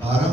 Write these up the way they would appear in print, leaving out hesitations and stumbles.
12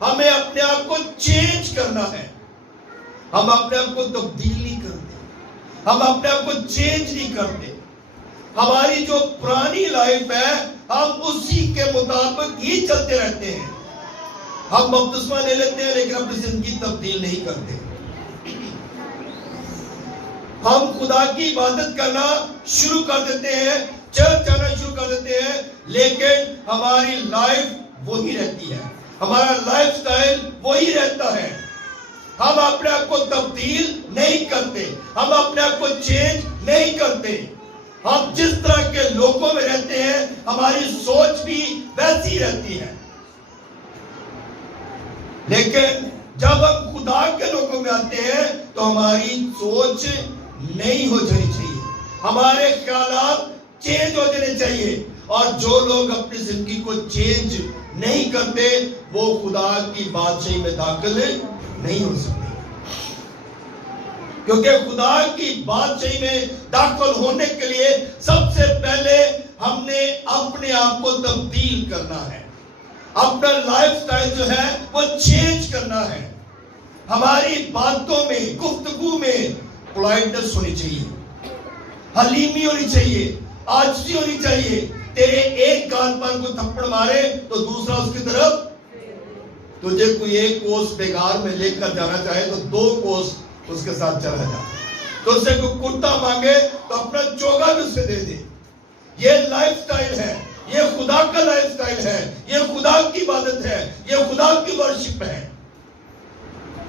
ہمیں اپنے آپ کو چینج کرنا ہے. ہم اپنے آپ کو تبدیل نہیں کرتے, ہم اپنے آپ کو چینج نہیں کرتے. ہماری جو پرانی لائف ہے ہم اسی کے مطابق ہی چلتے رہتے ہیں. ہم بپتسمہ لے لیتے ہیں لیکن اپنی زندگی تبدیل نہیں کرتے. ہم خدا کی عبادت کرنا شروع کر دیتے ہیں, چرچ جانا شروع کر دیتے ہیں, لیکن ہماری لائف وہی رہتی ہے, ہمارا لائف سٹائل وہی رہتا ہے. ہم اپنے آپ کو تبدیل نہیں کرتے, ہم اپنے آپ کو چینج نہیں کرتے. ہم جس طرح کے لوگوں میں رہتے ہیں ہماری سوچ بھی ویسی رہتی ہے. لیکن جب ہم خدا کے لوگوں میں آتے ہیں تو ہماری سوچ نہیں ہو جانی چاہیے, ہمارے خیالات چینج ہو جانے چاہیے. اور جو لوگ اپنی زندگی کو چینج نہیں کرتے وہ خدا کی بادشاہی میں داخل نہیں ہو سکتے. کیونکہ خدا کی بادشاہی میں داخل ہونے کے لیے سب سے پہلے ہم نے اپنے آپ کو تبدیل کرنا ہے, اپنا لائف سٹائل جو ہے وہ چینج کرنا ہے. ہماری باتوں میں, گفتگو میں پولائٹنس ہونی چاہیے, حلیمی ہونی چاہیے, عاجزی ہونی چاہیے. تیرے ایک کان پر کوئی تھپڑ مارے تو دوسرا اس کی طرف, تجھے کوئی ایک کوس بیگار میں لے کر جانا چاہے تو 2 کوس اس کے ساتھ چلا جا. تو اسے کوئی کرتا مانگے تو اپنا چوگا بھی اسے دے دے. یہ لائف سٹائل ہے, یہ خدا کا لائف سٹائل ہے, یہ خدا کی عبادت ہے, یہ خدا کی ورشپ ہے.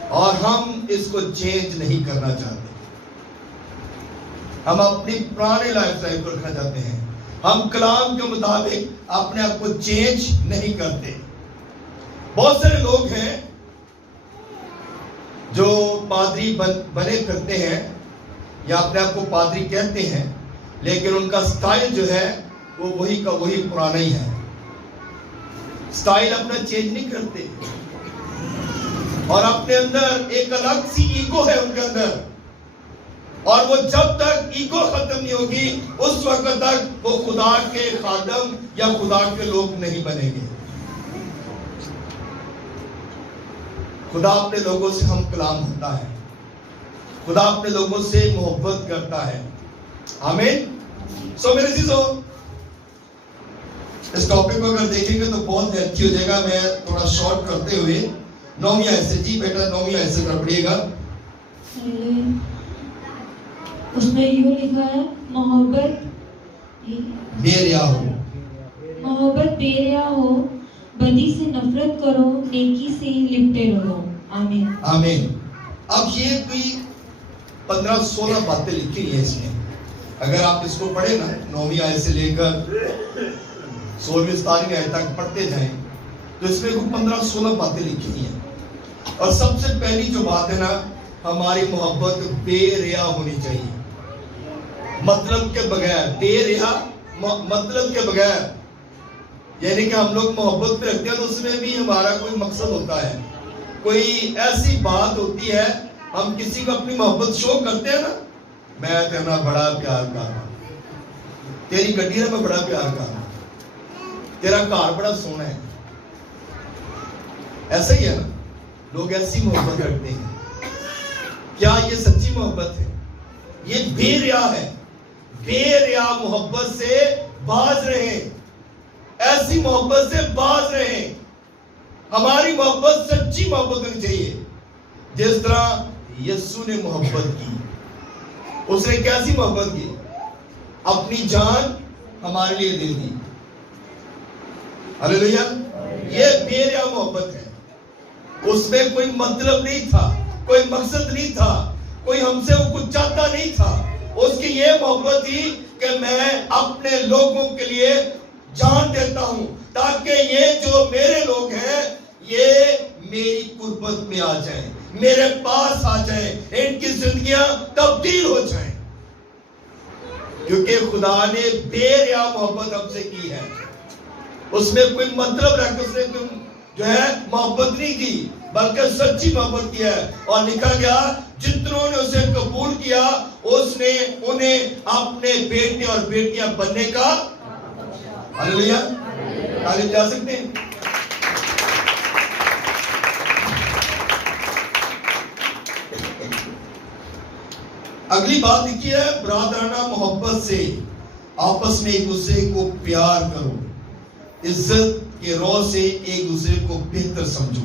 اور ہم اس کو چینج نہیں کرنا چاہتے, ہم اپنی پرانے لائف سٹائل کو رکھنا چاہتے ہیں. ہم کلام کے مطابق اپنے آپ کو چینج نہیں کرتے. بہت سارے لوگ ہیں جو پادری بنے کرتے ہیں یا اپنے آپ کو پادری کہتے ہیں, لیکن ان کا سٹائل جو ہے وہ وہی کا وہی پرانا ہی ہے. سٹائل اپنا چینج نہیں کرتے, اور اپنے اندر ایک الگ سی ایگو ہے ان کے اندر, اور وہ جب تک ایگو ختم نہیں ہوگی اس وقت تک وہ خدا کے خادم یا خدا کے لوگ نہیں بنیں گے. خدا اپنے لوگوں سے ہم کلام ہوتا ہے, خدا اپنے لوگوں سے محبت کرتا ہے. آمین. سو میرے عزیزو, اس ٹاپک کو اگر دیکھیں گے تو بہت اچھی ہو جائے گا. میں تھوڑا شارٹ کرتے ہوئے 9ویں آیت سے, جی بیٹا 9ویں آیت سے پڑھیے گا. اس میں یوں لکھا ہے, محبت بے ریا ہو, محبت بے ریا ہو, بدی سے نفرت کرو, نیکی سے لپٹے رہو. آمین. آمین. اب یہ کوئی 15-16 باتیں لکھی ہیں اس میں. اگر آپ اس کو پڑھیں نا 9ویں آیت سے لے کر 16ویں آیت تک پڑھتے جائیں تو اس میں کوئی 15-16 باتیں لکھی ہیں. اور سب سے پہلی جو بات ہے نا, ہماری محبت بے ریا ہونی چاہیے, مطلب کے بغیر. بے ریا مطلب کے بغیر, یعنی کہ ہم لوگ محبت پہ رکھتے ہیں تو اس میں بھی ہمارا کوئی مقصد ہوتا ہے, کوئی ایسی بات ہوتی ہے. ہم کسی کو اپنی محبت شو کرتے ہیں نا, میں تیرا بڑا پیار کر رہا ہوں, تیری گڈی میں بڑا پیار کر رہا ہوں, تیرا گھر بڑا سونا ہے. ایسا ہی ہے نا, لوگ ایسی محبت کرتے ہیں. کیا یہ سچی محبت ہے؟ یہ بے ریا ہے. بے ریا محبت سے باز رہیں, ایسی محبت سے باز رہیں. ہماری محبت سچی محبت ہونی چاہیے, جس طرح یسوع نے محبت کی. اس نے کیسی محبت کی؟ اپنی جان ہمارے لیے دے دی. ہلیلویا. یہ بے ریا محبت ہے. اس میں کوئی مطلب نہیں تھا, کوئی مقصد نہیں تھا, کوئی ہم سے وہ کچھ چاہتا نہیں تھا. اس کی یہ محبت تھی کہ میں اپنے لوگوں کے لیے جان دیتا ہوں تاکہ یہ جو میرے لوگ ہیں یہ میری قربت میں آ جائیں, میرے پاس آ جائیں, ان کی زندگیاں تبدیل ہو جائیں. کیونکہ خدا نے بے ریا محبت ہم سے کی ہے. اس میں کوئی مطلب رکھ کے اس نے کوئی جو ہے محبت نہیں کی, بلکہ سچی محبت کی ہے. اور لکھا گیا جتنوں نے اسے قبول کیا اس نے انہیں اپنے بیٹے اور بیٹیاں بننے کا. ہلیلویا. تعلیم جا سکتے ہیں. اگلی بات لکھی ہے برادرانہ محبت سے آپس میں ایک دوسرے کو پیار کرو، عزت کے روح سے ایک دوسرے کو بہتر سمجھو،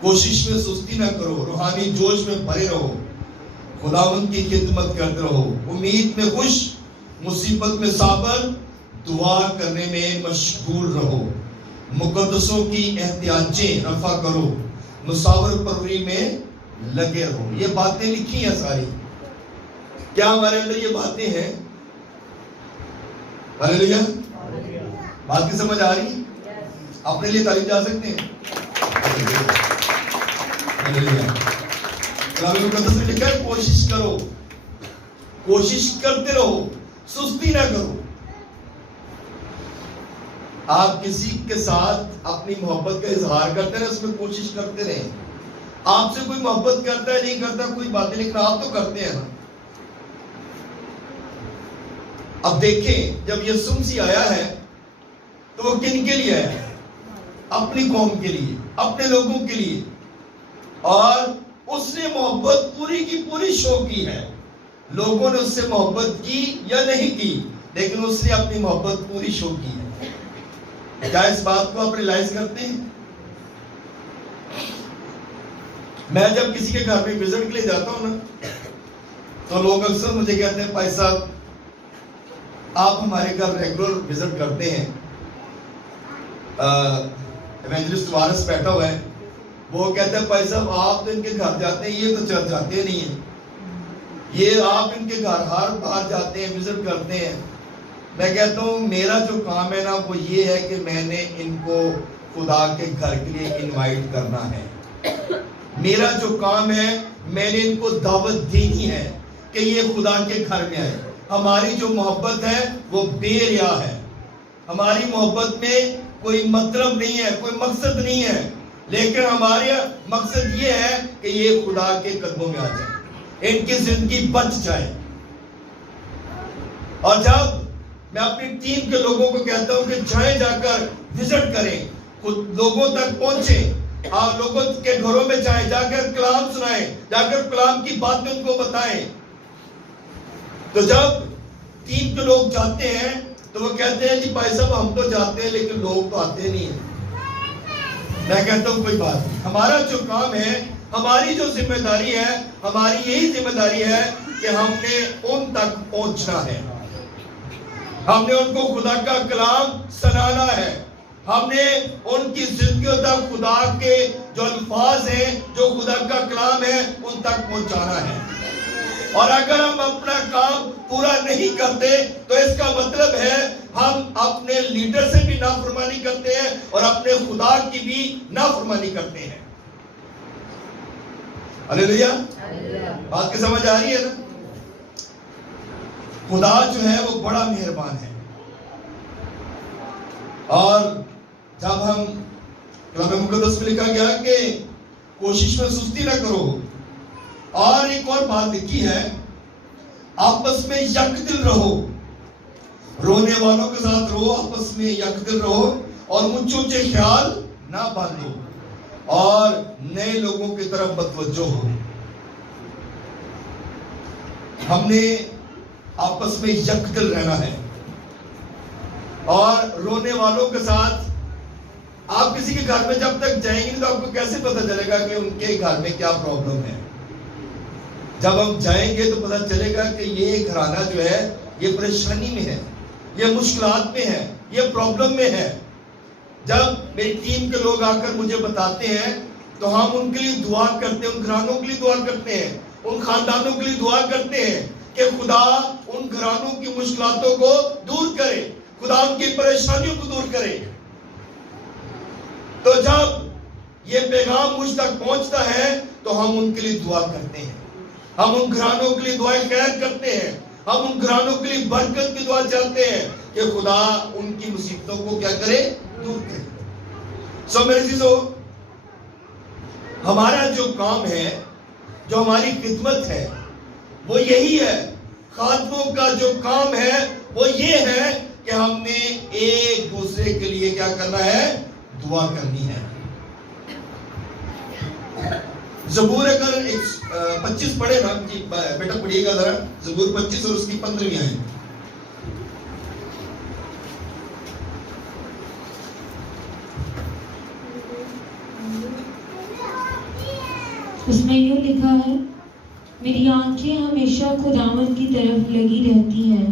کوشش میں سستی نہ کرو، روحانی جوش میں بھرے رہو، خداوند کی خدمت کرتے رہو، امید میں خوش، مصیبت میں صابر، دعا کرنے میں مشغول رہو، مقدسوں کی احتیاجیں رفع کرو، مساور پروری میں لگے رہو۔ یہ باتیں لکھی ہیں ساری، کیا ہمارے اندر یہ باتیں ہیں؟ ہاللیلویا، بات کی سمجھ آ رہی ہے؟ اپنے لیے تعریف جا سکتے ہیں؟ کلام مقدس میں لکھا ہے کوشش کرو، کوشش کرتے رہو، سستی نہ کرو۔ آپ کسی کے ساتھ اپنی محبت کا اظہار کرتے ہیں، اس میں کوشش کرتے رہیں۔ آپ سے کوئی محبت کرتا ہے نہیں کرتا کوئی باتیں، لیکن آپ تو کرتے ہیں نا۔ اب دیکھیں جب یسوع مسیح آیا ہے تو وہ کن کے لیے آیا ہے؟ اپنی قوم کے لیے، اپنے لوگوں کے لیے، اور اس نے محبت پوری کی پوری شو کی ہے۔ لوگوں نے اس سے محبت کی یا نہیں کی، لیکن اس نے اپنی محبت پوری شو کی ہے۔ کیا اس بات کو آپ ریلائز کرتے ہیں؟ میں جب کسی کے گھر میں وزٹ کے لیے جاتا ہوں نا، تو لوگ اکثر مجھے کہتے ہیں بھائی صاحب آپ ہمارے گھر ریگولر وزٹ کرتے ہیں۔ ایونجلسٹ وارث بیٹھا ہوا ہے، وہ کہتے ہیں بھائی صاحب آپ تو ان کے گھر جاتے ہیں، یہ تو چرچ جاتے نہیں ہیں، یہ آپ ان کے گھر ہر بار جاتے ہیں، وزٹ کرتے ہیں۔ میں کہتا ہوں میرا جو کام ہے نا وہ یہ ہے کہ میں نے ان کو خدا کے گھر کے لیے انوائٹ کرنا ہے۔ میرا جو کام ہے میں نے ان کو دعوت دینی ہے کہ یہ خدا کے گھر میں آئے۔ ہماری جو محبت ہے وہ بے ریا ہے، ہماری محبت میں کوئی مطلب نہیں ہے، کوئی مقصد نہیں ہے، لیکن ہمارا مقصد یہ ہے کہ یہ خدا کے قدموں میں آ جائے، ان کی زندگی بچ جائے۔ اور جب میں اپنی ٹیم کے لوگوں کو کہتا ہوں کہ جائیں، جا کر وزٹ کریں، خود لوگوں تک پہنچیں، آپ لوگوں کے گھروں میں جائیں، جا کر کلام سنائیں، جا کر کلام کی باتیں ان کو بتائیں، تو جب ٹیم کے لوگ جاتے ہیں تو وہ کہتے ہیں جی بھائی صاحب ہم تو جاتے ہیں لیکن لوگ تو آتے نہیں ہیں۔ میں کہتا ہوں کوئی بات نہیں، ہمارا جو کام ہے، ہماری جو ذمہ داری ہے، ہماری یہی ذمہ داری ہے کہ ہم نے ان تک پہنچنا ہے، ہم نے ان کو خدا کا کلام سنانا ہے، ہم نے ان کی زندگیوں تک خدا کے جو الفاظ ہیں، جو خدا کا کلام ہے، ان تک پہنچانا ہے۔ اور اگر ہم اپنا کام پورا نہیں کرتے تو اس کا مطلب ہے ہم اپنے لیڈر سے بھی نافرمانی کرتے ہیں اور اپنے خدا کی بھی نافرمانی کرتے ہیں۔ ہاللیلویا، بات کی سمجھ آ رہی ہے نا؟ خدا جو ہے وہ بڑا مہربان ہے، اور جب ہم کلام مقدس میں لکھا گیا کہ کوشش میں سستی نہ کرو، اور ایک اور بات لکھی ہے آپس میں یک دل رہو، رونے والوں کے ساتھ رہو، آپس میں یک دل رہو، اور اونچے اونچے خیال نہ باندھو، اور نئے لوگوں کی طرف متوجہ ہو۔ ہم نے آپس میں یک دل رہنا ہے، اور رونے والوں کے ساتھ آپ کسی کے گھر میں جب تک جائیں گے تو آپ کو کیسے پتہ چلے گا کہ ان کے گھر میں کیا پرابلم ہے؟ جب ہم جائیں گے تو پتہ چلے گا کہ یہ گھرانہ جو ہے یہ پریشانی میں ہے، یہ مشکلات میں ہے، یہ پرابلم میں ہے۔ جب میری ٹیم کے لوگ آ کر مجھے بتاتے ہیں تو ہم ان کے لیے دعا کرتے ہیں، ان گھرانوں کے لیے دعا کرتے ہیں، ان خاندانوں کے لیے دعا کرتے ہیں کہ خدا ان گھرانوں کی مشکلاتوں کو دور کرے، خدا ان کی پریشانیوں کو دور کرے۔ تو جب یہ پیغام مجھ تک پہنچتا ہے تو ہم ان کے لیے دعا کرتے ہیں، ہم ان گھرانوں کے لیے دعائیں خیر کرتے ہیں، ہم ان گھرانوں کے لیے برکت کی دعا چاہتے ہیں کہ خدا ان کی مصیبتوں کو کیا کرے؟ دور کرے۔ سو میرے عزیزو، ہمارا جو کام ہے، جو ہماری خدمت ہے، وہ یہی ہے۔ خادموں کا جو کام ہے وہ یہ ہے کہ ہم نے ایک دوسرے کے لیے کیا کرنا ہے؟ دعا کرنی ہے۔ زبور اگر 25 پڑھے نا جی بیٹا پڑھیے گا ذرا زبور 25 اور اس کی 15ویں آیت. اس میں یوں لکھا ہے میری آنکھیں ہمیشہ خداوند کی طرف لگی رہتی ہیں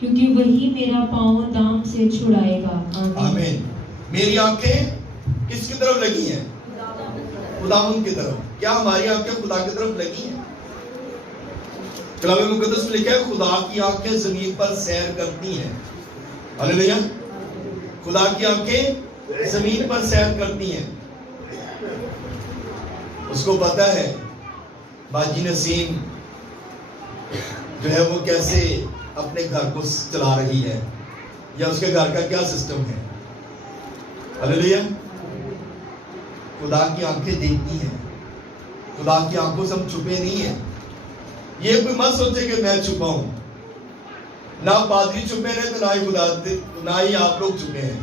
کیونکہ وہی میرا پاؤں دام سے چھڑائے گا. آمین. میری آنکھیں کس کی طرف لگی ہیں؟ خداوند کی طرف. کیا ہماری آنکھیں خدا کی طرف لگی ہیں؟ کلام مقدس میں لکھا ہے خدا کی آنکھیں زمین پر سیر کرتی ہیں. ہلیلویا. خدا کی آنکھیں زمین پر سیر کرتی ہیں. اس کو پتا ہے باجی نسیم جو ہے وہ کیسے اپنے گھر کو چلا رہی ہے یا اس کے گھر کا کیا سسٹم ہے. ہلیلویا. خدا کی آنکھیں دیکھتی ہیں. خدا کی آنکھوں سے ہم چھپے نہیں ہیں. یہ کوئی مت سوچے کہ میں چھپا ہوں. نہ پادری چھپے رہے تو نہ ہی خدا نہ ہی آپ لوگ چھپے ہیں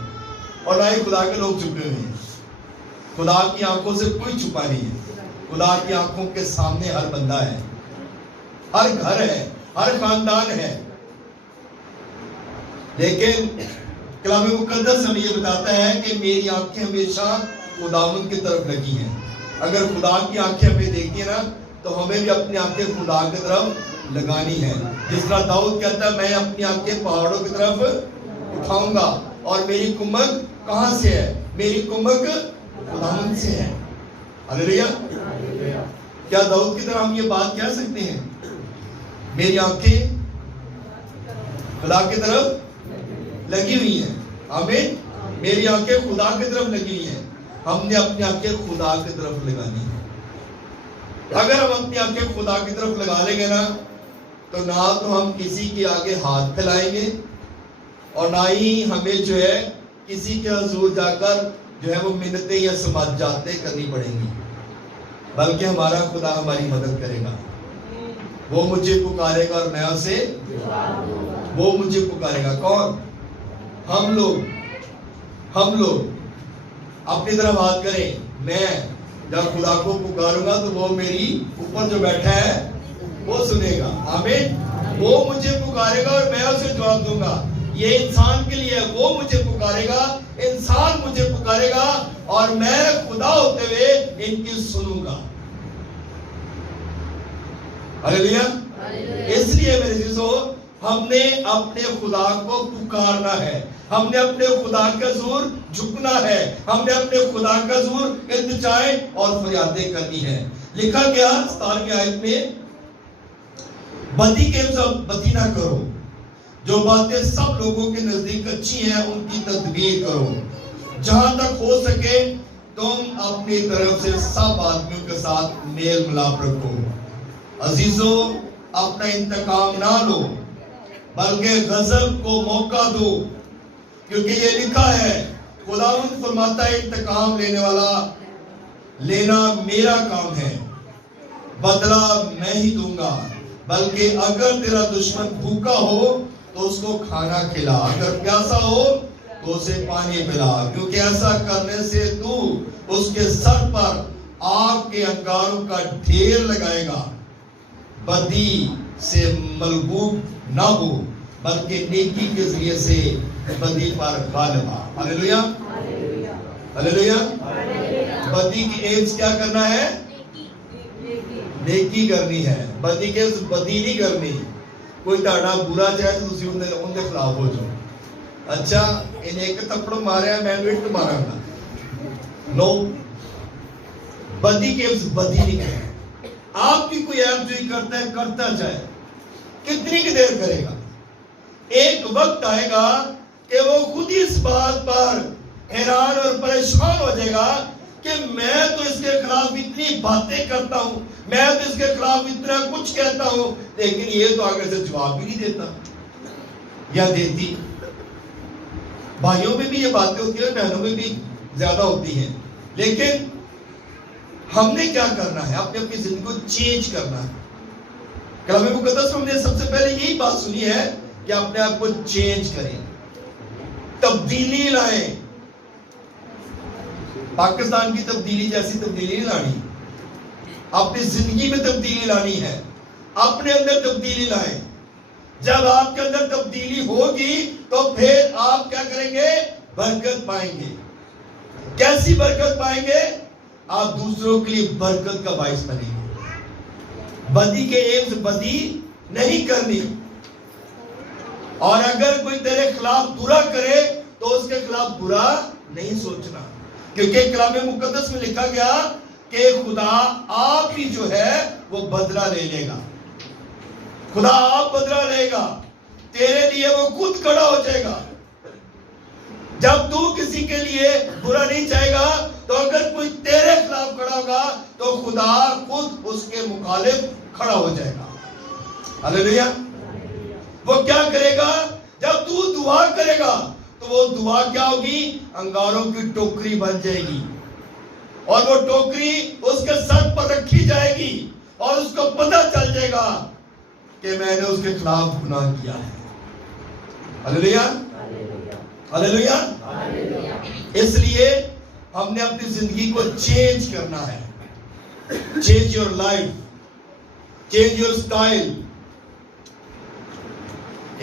اور نہ ہی خدا کے لوگ چھپے ہوئے ہیں. خدا کی آنکھوں سے کوئی چھپا نہیں ہے. خدا کی آنکھوں کے سامنے ہر بندہ ہے, ہر گھر ہے, ہر خاندان ہے. لیکن کلام مقدس ہمیں یہ بتاتا ہے کہ میری آنکھیں ہمیشہ خداوند کی طرف لگی ہیں. اگر خدا کی آنکھیں ہمیں دیکھتی ہیں نا تو ہمیں بھی اپنی آنکھیں خدا کی طرف لگانی ہے. جس طرح داؤد کہتا ہے میں اپنی آنکھیں پہاڑوں کی طرف اٹھاؤں گا اور میری کمک کہاں سے ہے؟ میری کمک خداوند سے ہے. ہلیلویا. کیا داؤد کی طرح ہم یہ بات کہہ سکتے ہیں میری آنکھیں خدا کی طرف لگی ہوئی ہیں؟ آمین. میری آنکھیں خدا کی طرف لگی ہوئی ہیں. ہم نے اپنی آنکھیں خدا کی طرف لگانی ہے. اگر ہم اپنی آنکھیں خدا کی طرف لگا لیں گے نا تو نہ تو ہم کسی کے آگے ہاتھ پھیلائیں گے اور نہ ہی ہمیں جو ہے کسی کے حضور جا کر جو ہے وہ منتیں یا سماجاتیں کرنی پڑیں گی, بلکہ ہمارا خدا ہماری مدد کرے گا. وہ مجھے پکارے گا اور میں اسے وہ مجھے پکارے گا. کون؟ ہم لوگ اپنی طرف بات کریں. میں جب خدا کو پکاروں گا تو وہ میری اوپر جو بیٹھا ہے وہ سنے گا. آمین. وہ مجھے پکارے گا اور میں اسے جواب دوں گا. یہ انسان کے لیے وہ مجھے پکارے گا, انسان مجھے پکارے گا اور میں خدا ہوتے ہوئے ان کی سنوں گا. ہلیلویا. اس لیے میرے عزیزو ہم نے اپنے خدا کو پکارنا ہے. ہم نے اپنے خدا کا حضور جھکنا ہے. ہم نے اپنے خدا کا حضور التجائیں اور فریادیں کرنی ہے. لکھا گیا 17ویں آیت میں بدی کے سب بدی نہ کرو, جو باتیں سب لوگوں کے نزدیک اچھی ہیں ان کی تدبیر کرو. جہاں تک ہو سکے تم اپنی طرف سے سب آدمیوں کے ساتھ میل ملاپ رکھو. عزیزو اپنا انتقام نہ لو بلکہ غضب کو موقع دو, کیونکہ یہ لکھا ہے خداوند فرماتا ہے انتقام لینے والا لینا میرا کام ہے, بدلہ میں ہی دوں گا. بلکہ اگر تیرا دشمن بھوکا ہو تو اس کو کھانا کھلا, اگر پیاسا ہو تو اسے پانی پلا, کیونکہ ایسا کرنے سے تو اس کے سر پر آگ کے انگاروں کا ڈھیر لگائے گا. بدی سے ملبوب نہ ہو بلکہ نیکی کے ذریعے سے بدی پر غالب آ. ہلیلویا. ہلیلویا. بدی کی ایمز کیا کرنا ہے؟ نیکی کرنی ہے. بدی کے بدی نہیں کرنی. کوئی تاڑا برا چاہے تو اسی ان کے خلاف ہو جاؤ. اچھا انہیں ایک تپڑ مارا ہے میں ویٹ مارا گا. نو, بدی کے بدی نہیں کرنا. آپ کی کوئی ایپ جو کرتا ہے کرتا جائے, کتنی کی دیر کرے گا؟ ایک وقت آئے گا کہ وہ خود ہی اس بات پر حیران اور پریشان ہو جائے گا کہ میں تو اس کے خلاف اتنی باتیں کرتا ہوں, میں تو اس کے خلاف اتنا کچھ کہتا ہوں, لیکن یہ تو آگے سے جواب بھی نہیں دیتا یا دیتی. بھائیوں میں بھی یہ باتیں ہوتی ہیں, بہنوں میں بھی زیادہ ہوتی ہیں. لیکن ہم نے کیا کرنا ہے؟ اپنی زندگی کو چینج کرنا ہے. کلام مقدس میں ہم نے سب سے پہلے یہی بات سنی ہے کہ اپنے آپ کو چینج کریں, تبدیلی لائیں. پاکستان کی تبدیلی جیسی تبدیلی نہیں لانی. اپنی زندگی میں تبدیلی لانی ہے، اپنے اندر تبدیلی لائیں. جب آپ کے اندر تبدیلی ہوگی تو پھر آپ کیا کریں گے؟ برکت پائیں گے. کیسی برکت پائیں گے؟ آپ دوسروں کے لیے برکت کا باعث بنیں گے. بدی کے ایم سے بدی نہیں کرنی، اور اگر کوئی تیرے خلاف برا کرے تو اس کے خلاف برا نہیں سوچنا، کیونکہ کلام مقدس میں لکھا گیا کہ خدا آپ ہی جو ہے وہ بدلہ لے لے گا. خدا آپ بدلہ لے گا، تیرے لیے وہ خود کھڑا ہو جائے گا. جب تو کسی کے لیے برا نہیں چاہے گا تو اگر کوئی تیرے خلاف کھڑا ہوگا تو خدا خود اس کے مخالف کھڑا ہو جائے گا. ہلیلویا. وہ کیا کرے گا؟ جب تو دعا کرے گا تو وہ دعا کیا ہوگی؟ انگاروں کی ٹوکری بن جائے گی، اور وہ ٹوکری اس کے سر پر رکھی جائے گی، اور اس کو پتہ چل جائے گا کہ میں نے اس کے خلاف گناہ کیا ہے. ہلیلویا، ہلیلویا. اس لیے ہم نے اپنی زندگی کو چینج کرنا ہے. Change your life, change your style.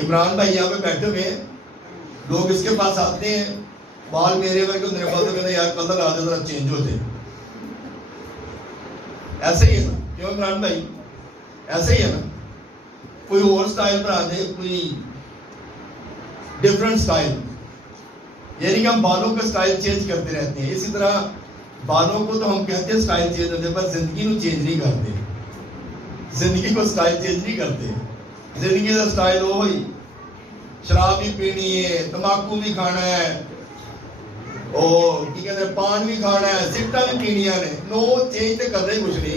Imran بھائی یہاں پہ بیٹھے ہوئے ہیں، لوگ اس کے پاس آتے ہیں، بال میرے ہوئے کہ میرے پاس تو کہتے یار کلر آتے ذرا چینج ہوتے. ایسے ہی ہے نا، کیوں عمران بھائی؟ ایسے ہی ہے نا. کوئی اور سٹائل پر آ جائے، کوئی ڈیفرنٹ سٹائل. یعنی کہ ہم بالوں کا سٹائل چینج کرتے رہتے ہیں. اسی طرح بالوں کو تو ہم کہتے ہیں سٹائل چینج ہوتے ہیں، پر زندگی کو چینج نہیں کرتے. زندگی کو سٹائل چینج نہیں کرتے. زندگی کا سٹائل وہی، شراب بھی پینی ہے، تمباکو بھی کھانا ہے، اور کی کہتے ہیں پان بھی کھانا ہے، سگریٹاں بھی پینیاں نے. نو چینج تو کرنا ہی کچھ نہیں،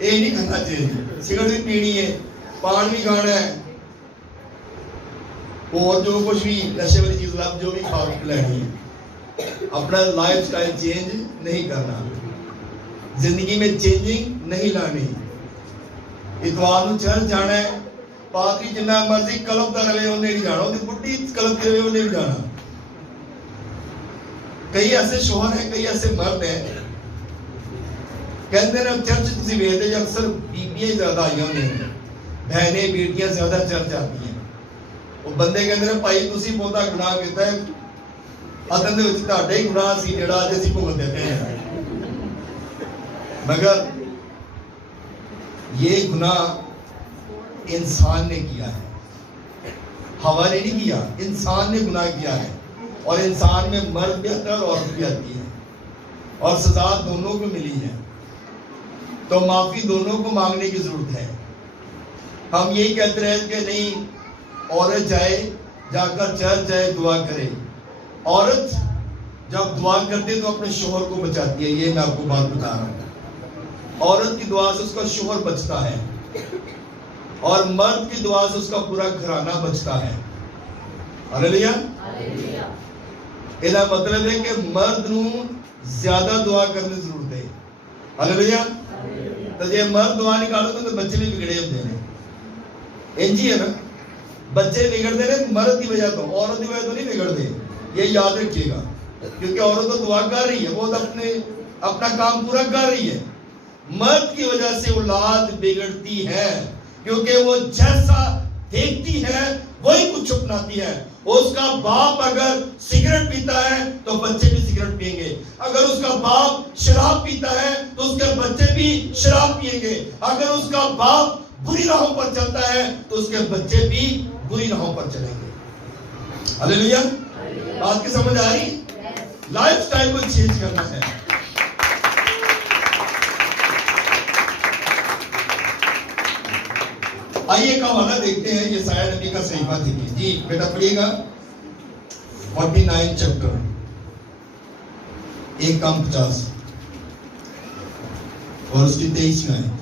یہ نہیں کرنا چینج. سگریٹ بھی پینی ہے، پان بھی کھانا ہے، اور جو کچھ بھی نشے والی چیز آپ جو بھی کھا لینی ہے. اپنا لائف سٹائل چینج نہیں کرنا، زندگی میں چینجنگ نہیں لانی. اتوار کو چرچ جانا ہے، پادری جنہ مرضی کلپتا رہے انہیں نہیں جانا، انہیں بڑی کلپتے رہے انہیں نہیں جانا. کئی ایسے شوہر ہیں، کئی ایسے مرد ہیں کہتے ہیں چرچ تسی ویدے جب اکثر بیبیاں زیادہ آئی ہونے، بہنیں بیٹیاں زیادہ چرچ آتی ہیں. وہ بندے کہتے ہیں بھائی تسی بہتا گناہ کیتا ہے، ادن دے وچ تہاڈا ہی گناہ سی جڑا اج اسی بھگت دیتے ہیں. مگر یہ گناہ انسان نے کیا ہے، ہوا نے نہیں کیا. انسان نے گناہ کیا ہے، اور انسان میں مرد بھی آتا ہے اور عورت بھی آتی ہے، اور سزا دونوں کو ملی ہے. تو معافی دونوں کو مانگنے کی ضرورت ہے. ہم یہی کہتے رہے کہ نہیں عورت جائے جا کر چرچ جائے دعا کرے. عورت جب دعا کرتے تو اپنے شوہر کو بچاتی ہے. یہ میں آپ کو بات بتا رہا ہوں. عورت کی دعا سے اس کا شوہر بچتا ہے، اور مرد کی دعا سے اس کا پورا گھرانہ بچتا ہے. ہلیلویا. یہ مطلب ہے کہ مرد نو زیادہ دعا کرنے کی ضرورت ہے. ہلیلویا. تو جب مرد دعا نکالو تو بچے بھی بگڑے ہوتے ہیں. انجی ہے نا، بچے بگڑتے ہیں مرد کی وجہ تو، عورت کی وجہ تو نہیں بگڑتے. یہ یاد رکھیے گا، کیونکہ عورت تو دعا کر رہی ہے، وہ اپنا کام پورا کر رہی ہے. مرد کی وجہ سے اولاد بگڑتی ہے، کیونکہ وہ جیسا دیکھتی ہے وہی کچھ اپناتی ہے. اس کا باپ اگر سگریٹ پیتا ہے تو بچے بھی سگریٹ پئیں گے. اگر اس کا باپ شراب پیتا ہے تو اس کے بچے بھی شراب پئیں گے. اگر اس کا باپ بری راہوں پر چلتا ہے تو اس کے بچے بھی بری راہوں پر چلیں گے. ہلیلویا. بات کی سمجھ آ رہی؟ لائف سٹائل کو چینج کرنا ہے. آئیے کا حوالہ دیکھتے ہیں یسایہ نبی کا صحیفہ دیکھیے. جی بیٹا پڑھیے گا 49 چیپٹر 1:50 اور اس کی 23 آیت.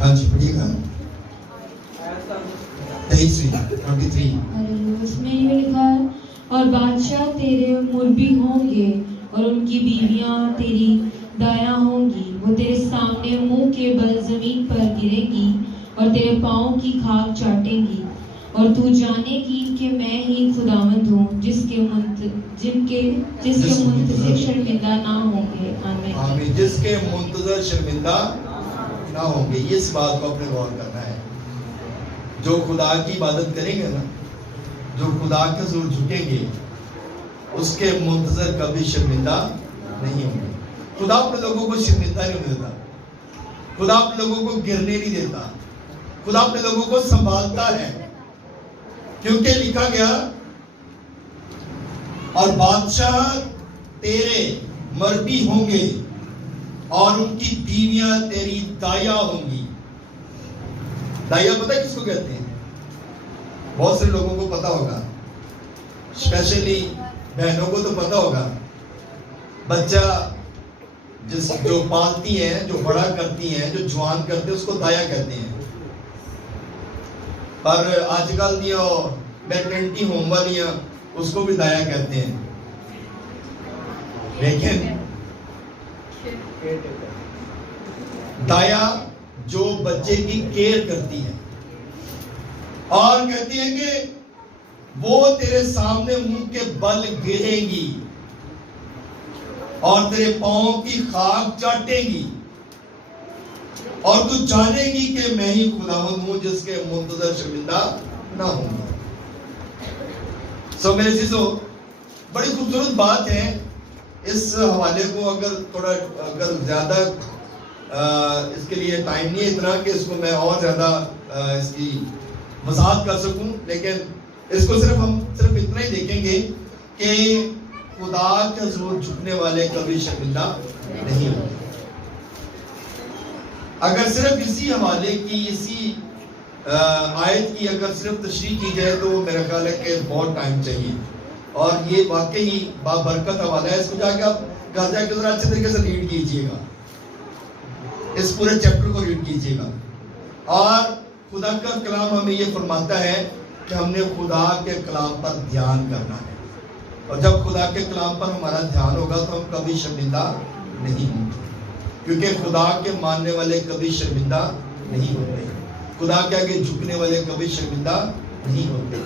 ہاں جی پڑھیے گا 23. اس میں یہ لکھا ہے اور بادشاہ تیرے مربی ہوں گے اور ان کی بیویاں تیری دایاں ہوں گی. وہ تیرے سامنے منہ کے ڈالیں گی اور تیرے پاؤں کی خاک چاٹیں گی، اور تو جانے گی کہ میں ہی خداوند ہوں جس کے منتظر شرمندہ نہ ہوں گے۔ آمین۔ آمین۔ جس کے منتظر شرمندہ نہ ہوں گے، اس بات کو اپنے غور کرنا ہے۔ جو خدا کی عبادت کریں گے نا، جو خدا کے حضور جھکیں گے، اس کے منتظر کبھی شرمندہ نہیں ہوں گے۔ خدا اپنے لوگوں کو شرمندہ نہیں دیتا، خدا اپنے لوگوں کو گرنے نہیں دیتا، خدا اپنے لوگوں کو سنبھالتا ہے، کیونکہ لکھا گیا اور بادشاہ تیرے مربی ہوں گے اور ان کی بیویاں تیری دایا ہوں گی۔ دایا پتہ کس کو کہتے ہیں؟ بہت سے لوگوں کو پتا ہوگا، اسپیشلی بہنوں کو تو پتا ہوگا۔ بچہ جو پالتی ہیں، جو بڑا کرتی ہیں، جو جوان کرتے ہیں، اس کو دایا کہتے ہیں۔ پر آج کل دیا میٹرنٹی ہوم والیاں اس کو بھی دایا کہتے ہیں، لیکن دایا جو بچے کی کیئر کرتی ہے اور کہتی ہے کہ وہ تیرے سامنے منہ کے بل گریں گی اور تیرے پاؤں کی خاک چاٹیں گی، اور تو جانے گی کہ میں ہی خداوند ہوں جس کے منتظر شرمندہ نہ ہوں گا۔ سو میرے عزیزو، بڑی خوبصورت بات ہے۔ اس حوالے کو اگر زیادہ اس کے لیے ٹائم نہیں ہے اتنا کہ اس کو میں اور زیادہ اس کی وضاحت کر سکوں، لیکن اس کو ہم صرف اتنا ہی دیکھیں گے کہ خدا کے حضور جھکنے والے کبھی شرمندہ نہیں ہوتے۔ اگر صرف اسی حوالے کی، اسی آیت کی اگر صرف تشریح کی جائے تو میرا خیال ہے کہ بہت ٹائم چاہیے، اور یہ واقعی بابرکت حوالہ ہے۔ اس کو جا کے آپ گھر جا کے ذرا اچھے طریقے سے ریڈ کیجئے گا، اس پورے چیپٹر کو ریڈ کیجئے گا، اور خدا کا کلام ہمیں یہ فرماتا ہے کہ ہم نے خدا کے کلام پر دھیان کرنا ہے، اور جب خدا کے کلام پر ہمارا دھیان ہوگا تو ہم کبھی شرمندہ نہیں ہوں گے، کیونکہ خدا کے ماننے والے کبھی شرمندہ نہیں ہوتے، خدا کے آگے جھکنے والے کبھی شرمندہ نہیں ہوتے،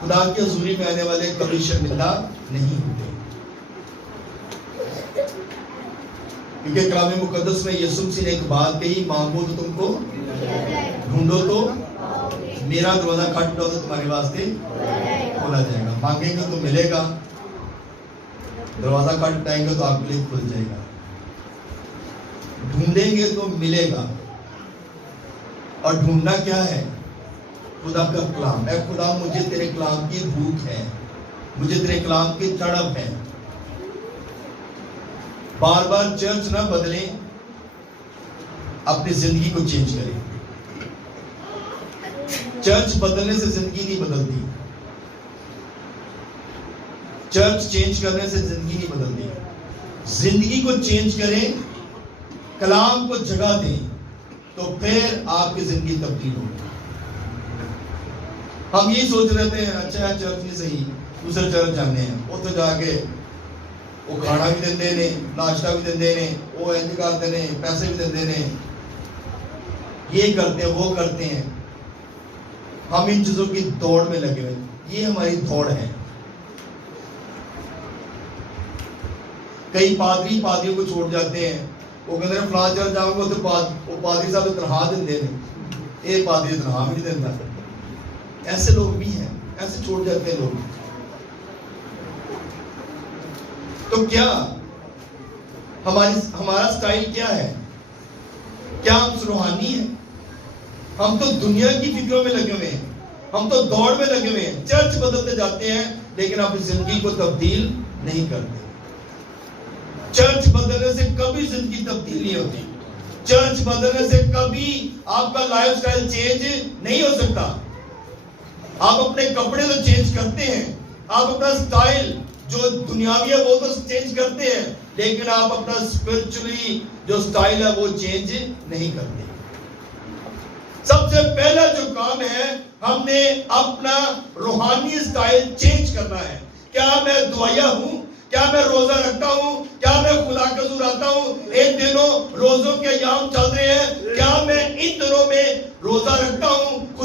خدا کی حضوری میں آنے والے کبھی شرمندہ نہیں ہوتے، کیونکہ کلام مقدس میں یسوع مسیح نے ایک بات کہی، مانگو تو تم کو، ڈھونڈو تو، میرا دروازہ کھٹکھٹاؤ تو تمہارے واسطے کھولا جائے گا۔ مانگیں گے تو ملے گا، دروازہ کھٹکھٹائیں گے تو آپ کے لیے کھل جائے گا، ڈھونڈیں گے تو ملے گا۔ اور ڈھونڈنا کیا ہے؟ خدا کا کلام۔ اے خدا، مجھے تیرے کلام کی بھوک ہے، مجھے تیرے کلام کی تڑپ ہے۔ بار بار چرچ نہ بدلیں، اپنی زندگی کو چینج کریں۔ چرچ بدلنے سے زندگی نہیں بدلتی، چرچ چینج کرنے سے زندگی نہیں بدلتی۔ زندگی کو چینج کریں، کلام کو جگہ دیں، تو پھر آپ کی زندگی تبدیل ہوگی۔ ہم یہی سوچ رہے تھے اچھا چرچ نہیں صحیح، دوسرے چرچ جانے ہیں، وہ تو جا کے وہ کھانا بھی دیندے نے، ناشتہ بھی دیندے نے، وہ انج کرتے نے، پیسے بھی دیندے نے، یہ کرتے ہیں وہ کرتے ہیں۔ ہم ان چیزوں کی دوڑ میں لگے ہوئے، یہ ہماری دوڑ ہے۔ کئی پادریوں کو چھوڑ جاتے ہیں، وہ کہتے ہیں فلاں چرچ جاؤں گے تو پادری صاحب تنخواہ دے دیں، یہ پادری تنخواہ بھی نہیں دیتا۔ ایسے لوگ بھی ہیں، ایسے چھوڑ جاتے ہیں لوگ۔ تو کیا ہمارا سٹائل کیا ہے؟ کیا ہم روحانی ہیں؟ ہم تو دنیا کی فکروں میں لگے ہوئے ہیں، ہم تو دوڑ میں لگے ہوئے ہیں، چرچ بدلتے جاتے ہیں لیکن اپنی زندگی کو تبدیل نہیں کرتے۔ چرچ بدلنے سے کبھی زندگی تبدیل نہیں ہوتی، چرچ بدلنے سے کبھی آپ کا لائف سٹائل چینج نہیں ہو سکتا۔ آپ اپنے کپڑے تو چینج کرتے ہیں، آپ اپنا سٹائل جو دنیاوی ہے وہ تو چینج کرتے ہیں، لیکن آپ اپنا اسپرچولی جو سٹائل ہے وہ چینج نہیں کرتے۔ سب سے پہلا جو کام ہے، ہم نے اپنا روحانی سٹائل چینج کرنا ہے۔ کیا میں دعائیا ہوں؟ کیا میں روزہ رکھتا ہوں؟ کیا میں خدا کے حضور آتا ہوں؟ ان دنوں روزوں کے ایام چل رہے ہیں، کیا میں ان دنوں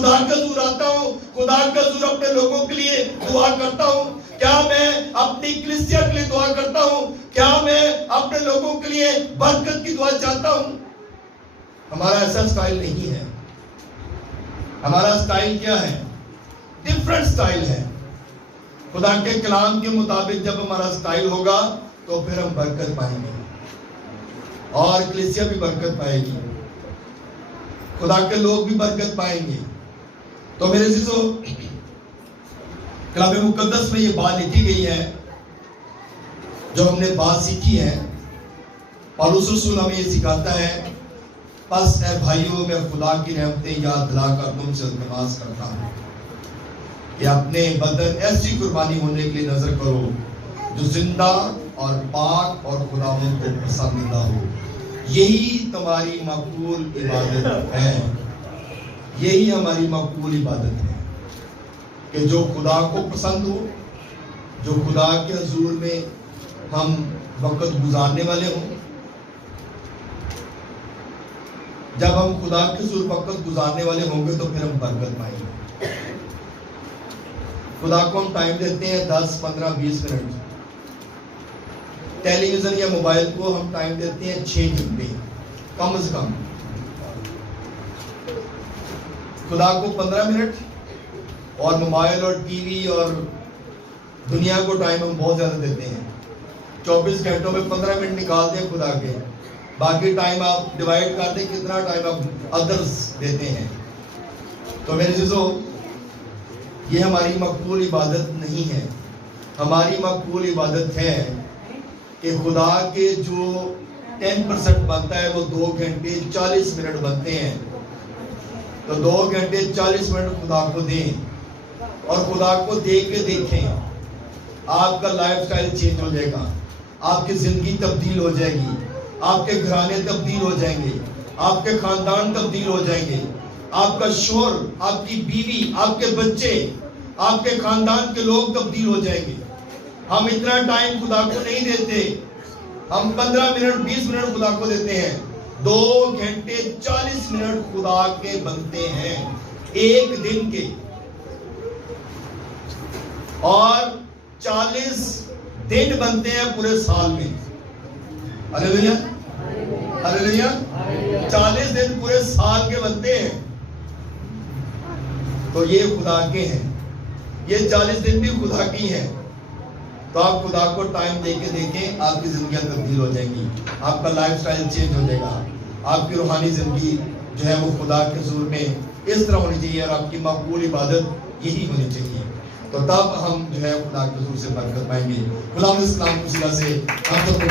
خدا کا حضور آتا ہوں, خدا کا حضور اپنے لوگوں کے لیے دعا کرتا ہوں. کیا میں اپنی کلیسیا کے لیے دعا کرتا ہوں؟ کیا میں اپنے لوگوں کے لیے برکت کی دعا چاہتا ہوں؟ ہمارا ایسا سٹائل نہیں ہے. ہمارا سٹائل کیا ہے؟ ڈیفرنٹ سٹائل ہے. خدا کے کلام کے مطابق جب ہمارا سٹائل ہوگا تو پھر ہم برکت پائیں گے اور کلیسیا بھی برکت پائے گی, خدا کے لوگ بھی برکت پائیں گے. تو میرے عزیزو, کلام مقدس میں یہ بات لکھی گئی ہے جو ہم نے بات سیکھی ہے. پالوس رسول ہمیں یہ سکھاتا ہے, پس اے بھائیوں میں خدا کی رحمتیں یاد دلا کر تم سے التماس کرتا ہوں کہ اپنے بدن ایسی قربانی ہونے کے لیے نظر کرو جو زندہ اور پاک اور خداوند کو پسندیدہ ہو. یہی تمہاری مقبول عبادت ہے. یہی ہماری مقبول عبادت ہے کہ جو خدا کو پسند ہو, جو خدا کے حضور میں ہم وقت گزارنے والے ہوں. جب ہم خدا کے حضور وقت گزارنے والے ہوں گے تو پھر ہم برکت پائیں گے. خدا کو ہم ٹائم دیتے ہیں 10, 15, 20 منٹ. ٹیلی ویژن یا موبائل کو ہم ٹائم دیتے ہیں 6 گھنٹے کم از کم. خدا کو 15 منٹ اور موبائل اور ٹی وی اور دنیا کو ٹائم ہم بہت زیادہ دیتے ہیں. 24 گھنٹوں میں 15 منٹ نکالتے ہیں خدا کے, باقی ٹائم آپ ڈیوائڈ کرتے ہیں کتنا ٹائم آپ ادرس دیتے ہیں. تو میرے عزیزو, یہ ہماری مقبول عبادت نہیں ہے. ہماری مقبول عبادت ہے کہ خدا کے جو 10% بنتا ہے وہ 2 گھنٹے 40 منٹ بنتے ہیں. تو 2 گھنٹے 40 منٹ خدا کو دیں اور خدا کو دے کے دیکھیں. آپ کا لائف سٹائل چینج ہو جائے گا, آپ کی زندگی تبدیل ہو جائے گی, آپ کے گھرانے تبدیل ہو جائیں گے, آپ کے خاندان تبدیل ہو جائیں گے, آپ کا شوہر, آپ کی بیوی, آپ کے بچے, آپ کے خاندان کے لوگ تبدیل ہو جائیں گے. ہم اتنا ٹائم خدا کو نہیں دیتے. ہم 15 منٹ 20 منٹ خدا کو دیتے ہیں. 2 گھنٹے 40 منٹ خدا کے بنتے ہیں ایک دن کے, اور 40 دن بنتے ہیں پورے سال میں. ہلیلویا, ہلیلویا. 40 دن پورے سال کے بنتے ہیں. تو یہ خدا کے ہیں, یہ 40 دن بھی خدا کی ہیں. تو آپ خدا کو ٹائم دے کے دیکھیں, آپ کی زندگیاں تبدیل ہو جائیں گی, آپ کا لائف سٹائل چینج ہو جائے گا, آپ کی روحانی زندگی جو ہے وہ خدا کے حضور میں اس طرح ہونی چاہیے اور آپ کی مقبول عبادت یہی ہونی چاہیے. تو تب ہم جو ہے خدا کے حضور سے برکت پائیں گے. خدا السلام کی وجہ سے ہم سب کو